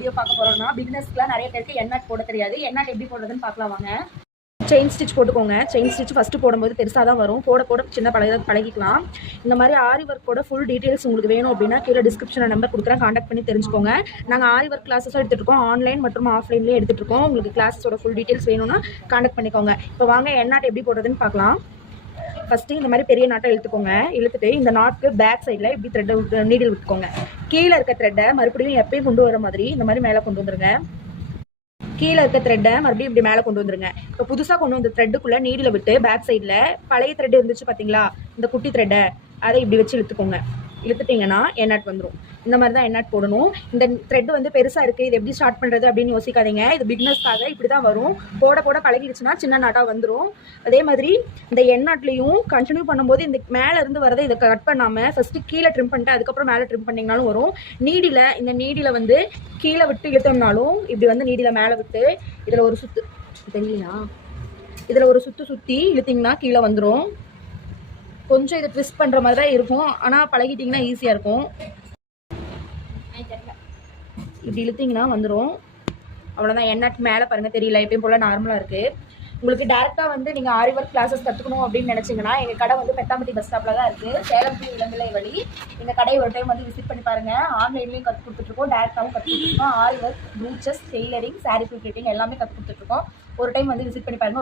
Video பார்க்க போகிறோம்னா பிகினர்ஸ்க்குலாம் நிறைய பேருக்கு எண்ணாட் போட தெரியாது. எண்ணாட் எப்படி போடுறதுன்னு பார்க்கலாம் வாங்க. செயின் ஸ்டிச் போட்டுக்கோங்க. செயின் ஸ்டிச் ஃபஸ்ட்டு போடும்போது பெருசாக தான் வரும். போட போட சின்ன பழகிக்கலாம். இந்த மாதிரி ஆரி ஒர்க்கோட ஃபுல் டீட்டெயில்ஸ் உங்களுக்கு வேணும் அப்படின்னா கீழே டிஸ்கிரிப்ஷனில் நம்பர் கொடுக்குறேன், காண்டாக்ட் பண்ணி தெரிஞ்சுக்கோங்க. நாங்கள் ஆரி ஒர்க் கிளாஸஸும் எடுத்துகிட்டு ஆன்லைன் மற்றும் ஆஃப்லைன்லேயே எடுத்துகிட்டு இருக்கோம். உங்களுக்கு கிளாஸஸோட ஃபுல் டீட்டெயில்ஸ் வேணும்னா காண்டாக்ட் பண்ணிக்கோங்க. இப்போ வாங்க எண்ணாட் எப்படி போடுறதுன்னு பார்க்கலாம். ஃபஸ்ட்டு இந்த மாதிரி பெரிய நாட்டை இழுத்துக்கோங்க. இழுத்துட்டு இந்த நாட்டுக்கு பேக் சைடில் இப்படி த்ரெட்டை நீடில் விட்டுக்கோங்க. கீழே இருக்க த்ரெட்டை மறுபடியும் எப்பயும் கொண்டு வர மாதிரி இந்த மாதிரி மேலே கொண்டு வந்துருங்க. கீழே இருக்க த்ரெட்டை மறுபடியும் இப்படி மேலே கொண்டு வந்துருங்க. இப்போ புதுசாக கொண்டு வந்த த்ரெட்டுக்குள்ளே நீடில் விட்டு பேக் சைடில் பழைய த்ரெட் இருந்துச்சு பார்த்தீங்களா, இந்த குட்டி த்ரெட்டை அதை இப்படி வச்சு இழுத்துக்கோங்க. இழுத்துட்டிங்கன்னா எண்ணாட் வந்துடும். இந்த மாதிரி தான் எண்ணாட் போடணும். இந்த த்ரெட் வந்து பெருசாக இருக்குது, இது எப்படி ஸ்டார்ட் பண்ணுறது அப்படின்னு யோசிக்காதீங்க. இது பிகினர்ஸ்க்காக இப்படி தான் வரும். போட போட பழகிடுச்சுன்னா சின்ன நாட்டாக வந்துடும். அதே மாதிரி இந்த எண்ணாட்லேயும் கண்டினியூ பண்ணும்போது இந்த மேலே இருந்து வரதை இதை கட் பண்ணாமல் ஃபஸ்ட்டு கீழே ட்ரிம் பண்ணிட்டு அதுக்கப்புறம் மேலே ட்ரிம் பண்ணிங்கனாலும் வரும். இந்த நீடியில் வந்து கீழே விட்டு இழுத்தோம்னாலும் இப்படி வந்து நீடியில் மேலே விட்டு இதில் ஒரு சுற்று தெரியலையா, இதில் ஒரு சுற்றி இழுத்திங்கன்னா கீழே வந்துடும். கொஞ்சம் இதை ட்விஸ்ட் பண்ணுற மாதிரி தான் இருக்கும், ஆனால் பழகிட்டிங்கன்னா ஈஸியாக இருக்கும். இப்படி இழுத்திங்கன்னா வந்துடும். அவ்வளோதான். எண்ணாட் மேலே பாருங்கள், தெரியல, எப்பயும் போல் நார்மலாக இருக்குது. உங்களுக்கு டேரெக்டாக வந்து நீங்கள் ஆரி ஒர்க் கிளாஸஸ் கற்றுக்கணும் அப்படின்னு நினச்சிங்கன்னா எங்கள் கடை வந்து பெத்தாம்பட்டி பஸ் ஸ்டாப்பில் தான் இருக்குது. சேலம் டு இளம்பிள்ளை வழி. எங்கள் கடை ஒரு டைம் வந்து விசிட் பண்ணி பாருங்கள். ஆன்லைன்லேயும் கற்றுக் கொடுத்துட்ருக்கோம், டேரெக்டாகவும் கற்றுக் கொடுத்துருக்கோம். Aari work, blouses, tailoring, sari fitting எல்லாமே கற்றுக் கொடுத்துட்ருக்கோம். ஒரு டைம் வந்து விசிட் பண்ணி பாருங்கள்.